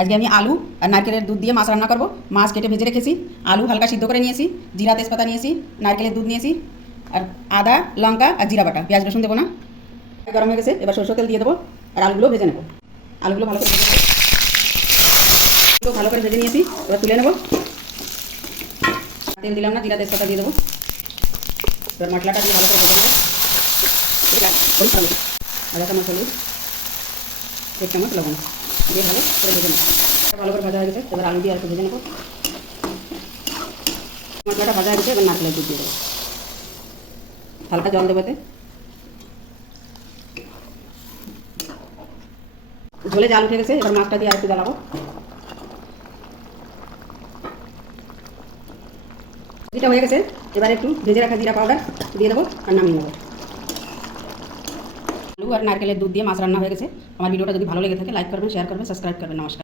আজকে আমি আলু আর নারকেলের দুধ দিয়ে মাছ রান্না করব। মাছ কেটে ভেজে রেখেছি, আলু হালকা সিদ্ধ করে নিয়েছি, জিরা তেজপাতা নিয়েছি, নারকেলের দুধ নিয়েছি, আর আদা, লঙ্কা আর জিরা বাটা। পেঁয়াজ, রসুন দেবো না। গরম হয়ে গেছে, এবার সরষের তেল দিয়ে দেবো আর আলুগুলো ভেজে নেব। আলুগুলো ভালো করে ভেজে নেব। ভালো করে ভেজে নিয়েছি, এবার তুলে নেব। তেল দিলাম না, জিরা তেজপাতা দিয়ে দেবো। এবার মশলাটা ভালো করে ভেজে নেব। আদা চামচ হলুদ। এক চামচ লবণ। দিয়ে করে ভেজে নেব। ভালো করে ভাজা হয়ে গেছে, এবার আলু দিয়ে আর একটু ভেজে নেব। মশলাটা ভাজা হয়ে গেছে, এবার নারকেলের দুধ দিয়ে দেবো। হালকা জল দেবো এতে। ঝোলে জাল উঠে গেছে, এবার মাছটা দিয়ে আর একটু জ্বালাবো। যেটা হয়ে গেছে, এবার একটু ভেজে রাখা জিরা পাউডার দিয়ে দেবো আর নামিয়ে নেব। আর নারকেলের দুধ দিয়ে মাছ রান্না হয়ে গেছে। আমার ভিডিওটা যদি ভালো লেগে থাকে লাইক করবেন শেয়ার করবেন সাবস্ক্রাইব করবেন। নমস্কার।